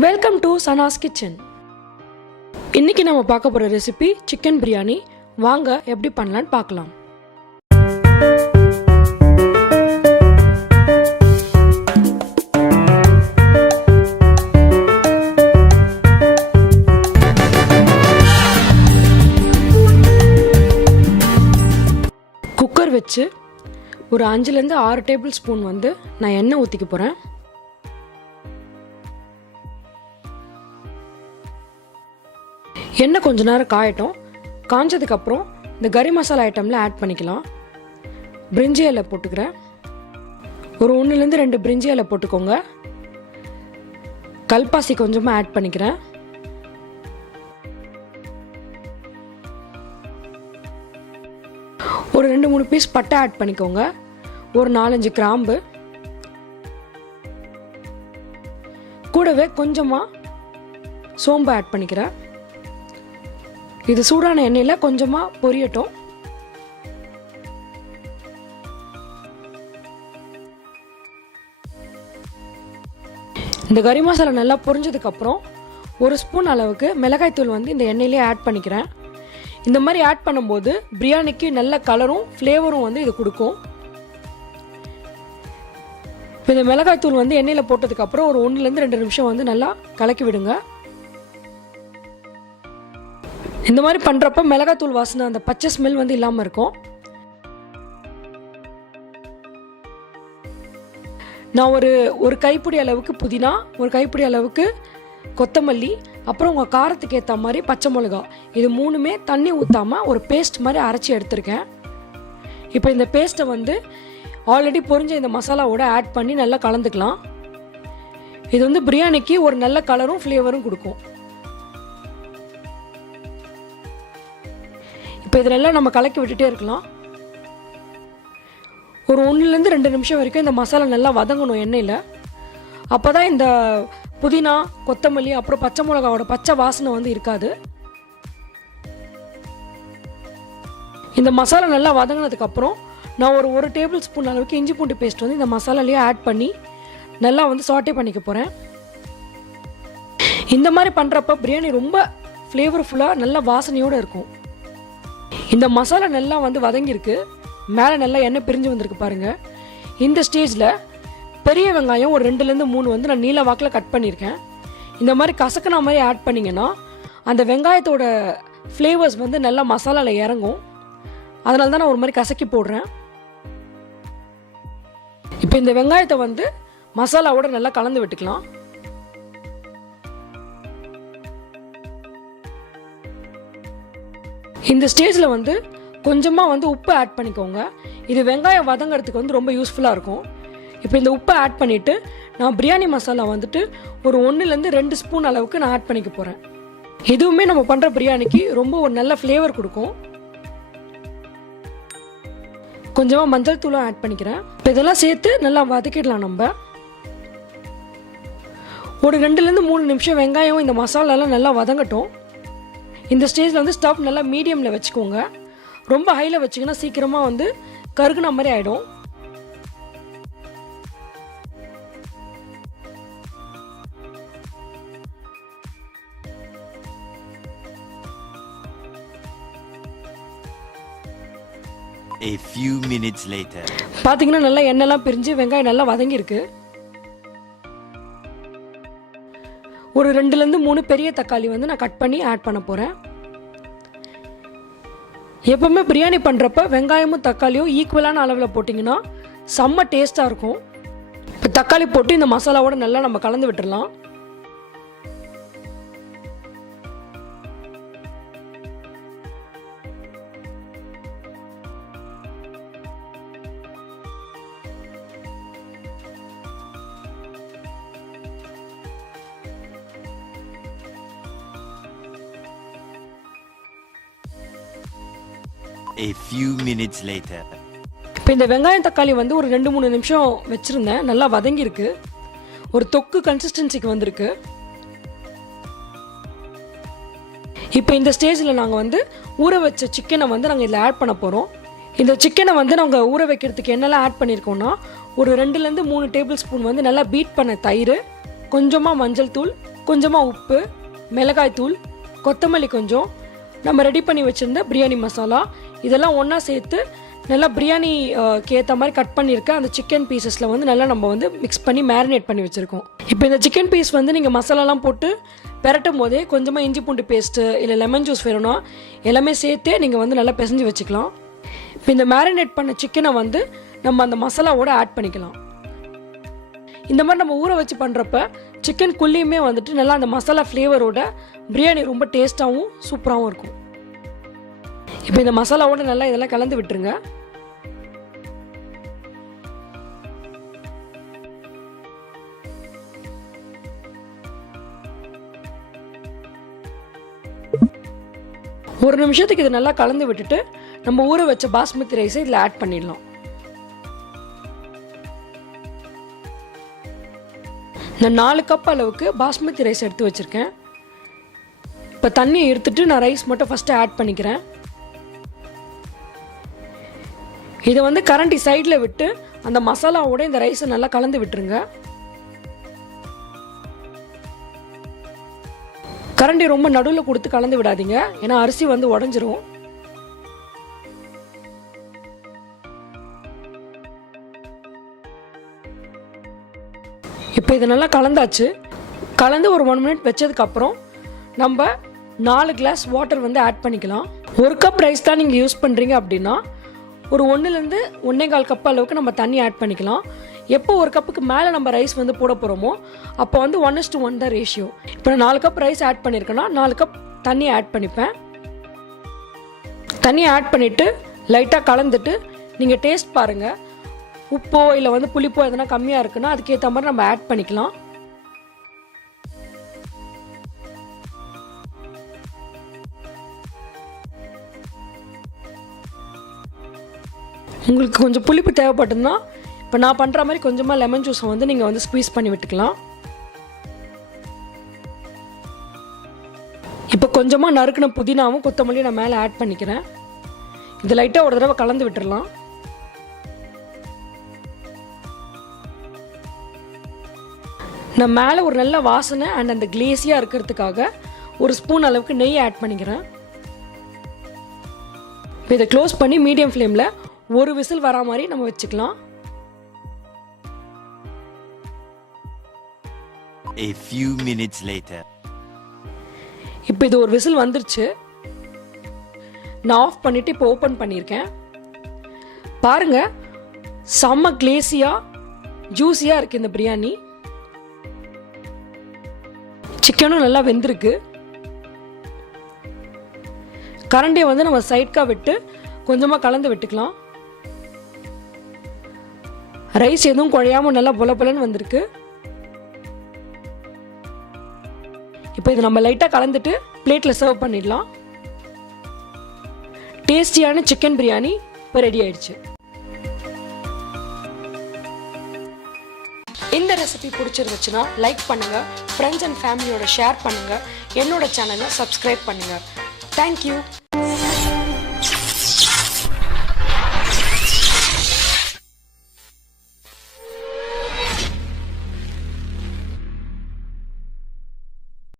Welcome to Sana's kitchen. இன்னைக்கு நம்ம பார்க்க போகிற ரெசிபி சிக்கன் பிரியாணி. வாங்க எப்படி பண்ணலான்னு பார்க்கலாம். குக்கர் வச்சு ஒரு 5லேருந்து 6 டேபிள் ஸ்பூன் நான் எண்ணெய் ஊற்றிக்க போகிறேன். எண்ணெய் கொஞ்ச நேரம் காயட்டும். காஞ்சதுக்கப்புறம் இந்த கறி மசாலா ஐட்டமில் ஆட் பண்ணிக்கலாம். பிரிஞ்சி இலை போட்டுக்கிறேன். ஒரு 1லேருந்து 2 பிரிஞ்சி இலை போட்டுக்கோங்க. கல்பாசி கொஞ்சமாக ஆட் பண்ணிக்கிறேன். ஒரு 2-3 பீஸ் பட்டை ஆட் பண்ணிக்கோங்க. ஒரு 4-5 கிராம்பு, கூடவே கொஞ்சமாக சோம்பு ஆட் பண்ணிக்கிறேன். இது சூடான எண்ணெயில் கொஞ்சமாக பொரியட்டும். இந்த கறி மசாலா நல்லா பொரிஞ்சதுக்கப்புறம் 1 ஸ்பூன் அளவுக்கு மிளகாய்த்தூள் இந்த எண்ணெயிலே ஆட் பண்ணிக்கிறேன். இந்த மாதிரி ஆட் பண்ணும்போது பிரியாணிக்கு நல்ல கலரும் ஃப்ளேவரும் இது கொடுக்கும். இப்போ இந்த மிளகாய்த்தூள் எண்ணெயில் போட்டதுக்கப்புறம் ஒரு 1லேருந்து 2 நிமிஷம் நல்லா கலக்கி விடுங்க. இந்த மாதிரி பண்ணுறப்ப மிளகாத்தூள் வாசனை, அந்த பச்சை ஸ்மெல் இல்லாமல் இருக்கும். நான் ஒரு கைப்பிடி அளவுக்கு புதினா, ஒரு கைப்பிடி அளவுக்கு கொத்தமல்லி, அப்புறம் உங்கள் காரத்துக்கு ஏற்ற மாதிரி பச்சை மிளகா, இது 3மே தண்ணி ஊற்றாமல் ஒரு பேஸ்ட் மாதிரி அரைச்சி எடுத்திருக்கேன். இப்போ இந்த பேஸ்ட்டை ஆல்ரெடி பொரிஞ்ச இந்த மசாலாவோட ஆட் பண்ணி நல்லா கலந்துக்கலாம். இது பிரியாணிக்கு ஒரு நல்ல கலரும் ஃப்ளேவரும் கொடுக்கும். இப்போ இதெல்லாம் நம்ம கலக்கி விட்டுட்டே இருக்கலாம். ஒரு 1லேருந்து 2 நிமிஷம் வரைக்கும் இந்த மசாலா நல்லா வதங்கணும் எண்ணெயில். அப்போ தான் இந்த புதினா, கொத்தமல்லி, அப்புறம் பச்சை மிளகாவோட பச்சை வாசனை இருக்காது. இந்த மசாலா நல்லா வதங்கினதுக்கப்புறம் நான் ஒரு டேபிள் ஸ்பூன் அளவுக்கு இஞ்சி பூண்டு பேஸ்ட் இந்த மசாலாலேயே ஆட் பண்ணி நல்லா சாட்டே பண்ணிக்க போகிறேன். இந்த மாதிரி பண்ணுறப்ப பிரியாணி ரொம்ப ஃப்ளேவர்ஃபுல்லாக நல்ல வாசனையோடு இருக்கும். இந்த மசாலா நல்லா வதங்கியிருக்கு. மேலே நல்லா எண்ணெய் பிரிஞ்சு வந்திருக்கு பாருங்கள். இந்த ஸ்டேஜில் பெரிய வெங்காயம் ஒரு 2லேருந்து 3 நான் நீல வாக்கில் கட் பண்ணியிருக்கேன். இந்த மாதிரி கசக்கின மாதிரி ஆட் பண்ணிங்கன்னா அந்த வெங்காயத்தோட ஃப்ளேவர்ஸ் நல்லா மசாலாவில் இறங்கும். அதனால தான் நான் ஒரு மாதிரி கசக்கி போடுறேன். இப்போ இந்த வெங்காயத்தை மசாலாவோட நல்லா கலந்து விட்டுக்கலாம். இந்த ஸ்டேஜில் கொஞ்சமாக உப்பு ஆட் பண்ணிக்கோங்க. இது வெங்காயம் வதங்கிறதுக்கு ரொம்ப யூஸ்ஃபுல்லாக இருக்கும். இப்போ இந்த உப்பை ஆட் பண்ணிவிட்டு நான் பிரியாணி மசாலா ஒரு 1லேருந்து 2 ஸ்பூன் அளவுக்கு நான் ஆட் பண்ணிக்க போகிறேன். இதுவுமே நம்ம பண்ணுற பிரியாணிக்கு ரொம்ப ஒரு நல்ல ஃப்ளேவர் கொடுக்கும். கொஞ்சமாக மஞ்சள் தூளும் ஆட் பண்ணிக்கிறேன். இப்போ இதெல்லாம் சேர்த்து நல்லா வதக்கிடலாம். நம்ம ஒரு 2லேருந்து 3 நிமிஷம் வெங்காயம் இந்த மசாலாலாம் நல்லா வதங்கட்டும். இந்த ஸ்டேஜில் ஸ்டவ் நல்லா மீடியமில் வச்சுக்கோங்க. ரொம்ப ஹையில் வச்சிங்கன்னா சீக்கிரமாக கருகுன மாதிரி ஆகிடும். A few minutes later. பார்த்தீங்கன்னா நல்லா எண்ணெய்லாம் பிரிஞ்சு வெங்காயம் நல்லா வதங்கியிருக்கு. ஒரு 2லேருந்து 3 பெரிய தக்காளி நான் கட் பண்ணி ஆட் பண்ண போகிறேன். எப்பவுமே பிரியாணி பண்ணுறப்ப வெங்காயமும் தக்காளியும் ஈக்குவலான அளவில் போட்டிங்கன்னா செம்ம டேஸ்ட்டாக இருக்கும். இப்போ தக்காளி போட்டு இந்த மசாலாவோட நல்லா நம்ம கலந்து விட்டுடலாம். A few minutes later. இப்போ இந்த வெங்காயம் தக்காளி ஒரு 2-3 நிமிஷம் வச்சுருந்தேன். நல்லா வதங்கியிருக்கு. ஒரு தொக்கு கன்சிஸ்டன்சிக்கு வந்திருக்கு. இப்போ இந்த ஸ்டேஜில் நாங்கள் ஊற வச்ச சிக்கனை நாங்கள் இதில் ஆட் பண்ண போகிறோம். இந்த சிக்கனை நாங்கள் ஊற வைக்கிறதுக்கு என்னெல்லாம் ஆட் பண்ணியிருக்கோம்னா ஒரு 2லேருந்து 3 டேபிள் ஸ்பூன் நல்லா பீட் பண்ண தயிர், கொஞ்சமாக மஞ்சள் தூள், கொஞ்சமாக உப்பு, மிளகாய் தூள், கொத்தமல்லி கொஞ்சம், நம்ம ரெடி பண்ணி வச்சுருந்த பிரியாணி மசாலா இதெல்லாம் ஒன்றா சேர்த்து நல்லா பிரியாணிக்கு ஏற்ற மாதிரி கட் பண்ணியிருக்க அந்த சிக்கன் பீசஸில் வந்து நல்லா நம்ம வந்து மிக்ஸ் பண்ணி மேரினேட் பண்ணி வச்சுருக்கோம். இப்போ இந்த சிக்கன் பீஸ் வந்து நீங்கள் மசாலாலாம் போட்டு பெரட்டும் போதே கொஞ்சமாக இஞ்சி பூண்டு பேஸ்ட்டு இல்லை லெமன் ஜூஸ் வேணும்னா எல்லாமே சேர்த்தே நீங்கள் வந்து நல்லா பிசைஞ்சு வச்சுக்கலாம். இப்போ இந்த மேரினேட் பண்ண சிக்கனை வந்து நம்ம அந்த மசாலாவோட ஆட் பண்ணிக்கலாம். இந்த மாதிரி நம்ம ஊற வச்சு பண்ணுறப்ப சிக்கன் குள்ளியுமே வந்துட்டு நல்லா அந்த மசாலா ஃப்ளேவரோட பிரியாணி ரொம்ப டேஸ்ட்டாகவும் சூப்பராகவும் இருக்கும். இப்போ இந்த மசாலாவோட நல்லா இதெல்லாம் கலந்து விட்டுருங்க. ஒரு நிமிஷத்துக்கு இது நல்லா கலந்து விட்டுட்டு நம்ம ஊற வச்ச பாஸ்மதி ரைஸை இதில் ஆட் பண்ணிடலாம். நான் 4 கப் அளவுக்கு பாஸ்மதி ரைஸ் எடுத்து வச்சுருக்கேன். இப்போ தண்ணியை எடுத்துட்டு நான் ரைஸ் மட்டும் ஃபஸ்ட்டு ஆட் பண்ணிக்கிறேன். இதை வந்து கரண்டி சைடில் விட்டு அந்த மசாலாவோட இந்த ரைஸை நல்லா கலந்து விட்டுருங்க. கரண்டி ரொம்ப நடுவில் கொடுத்து கலந்து விடாதீங்க, ஏன்னா அரிசி வந்து உடஞ்சிரும். இப்போ இதை நல்லா கலந்தாச்சு. கலந்து ஒரு 1 மினிட் வச்சதுக்கப்புறம் நம்ம 4 கிளாஸ் வாட்டர் வந்து ஆட் பண்ணிக்கலாம். 1 கப் ரைஸ் தான் நீங்கள் யூஸ் பண்ணுறீங்க அப்படின்னா ஒரு 1லேருந்து 1.25 கப் அளவுக்கு நம்ம தண்ணி ஆட் பண்ணிக்கலாம். எப்போ 1 கப்புக்கு மேலே நம்ம ரைஸ் வந்து போட போகிறோமோ அப்போ வந்து 1:1 தான் ரேஷியோ. இப்போ நான் 4 கப் ரைஸ் ஆட் பண்ணியிருக்கேன்னா 4 கப் தண்ணி ஆட் பண்ணிப்பேன். தண்ணி ஆட் பண்ணிவிட்டு லைட்டாக கலந்துட்டு நீங்கள் டேஸ்ட் பாருங்கள். உப்போ இல்லை வந்து புளிப்போ எதனா கம்மியாக இருக்குன்னா அதுக்கேற்ற மாதிரி நம்ம ஆட் பண்ணிக்கலாம். உங்களுக்கு கொஞ்சம் புளிப்பு தேவைப்பட்டதுன்னா இப்போ நான் பண்ணுற மாதிரி கொஞ்சமாக லெமன் ஜூஸை வந்து நீங்கள் வந்து ஸ்குவீஸ் பண்ணி விட்டுக்கலாம். இப்போ கொஞ்சமாக நறுக்கின புதினாவும் கொத்தமல்லியும் நான் மேலே ஆட் பண்ணிக்கிறேன். இது லைட்டாக ஒரு தடவை கலந்து விட்டுடலாம். நான் மேலே ஒரு நல்ல வாசனை அண்ட் அந்த கிளேஸியாக இருக்கிறதுக்காக 1 ஸ்பூன் அளவுக்கு நெய் ஆட் பண்ணிக்கிறேன். இப்போ இதை க்ளோஸ் பண்ணி மீடியம் ஃப்ளேமில் ஒரு விசில் வரா மாதிரி நம்ம வச்சுக்கலாம். A few minutes later. இப்போ இது ஒரு விசில் வந்துருச்சு. நான் ஆஃப் பண்ணிட்டு இப்போ ஓப்பன் பண்ணியிருக்கேன். பாருங்க, செம்ம கிளேஸியாக ஜூஸியாக இருக்குது இந்த பிரியாணி. சிக்கனும் நல்லா வெந்திருக்கு. கரண்டியை வந்து நம்ம சைட்காக விட்டு கொஞ்சமாக கலந்து விட்டுக்கலாம். ரைஸ் எதுவும் குழையாமல் நல்லா பொலன்னு வந்திருக்கு. இப்போ இது நம்ம லைட்டாக கலந்துட்டு பிளேட்டில் சர்வ் பண்ணிடலாம். டேஸ்டியான சிக்கன் பிரியாணி இப்போ ரெடி ஆயிடுச்சு. இந்த ரெசிபி பிடிச்சிருந்துச்சுன்னா லைக் பண்ணுங்கள், ஃப்ரெண்ட்ஸ் அண்ட் ஃபேமிலியோட ஷேர் பண்ணுங்கள், என்னோட சேனலை சப்ஸ்கிரைப் பண்ணுங்கள். தேங்க்யூ.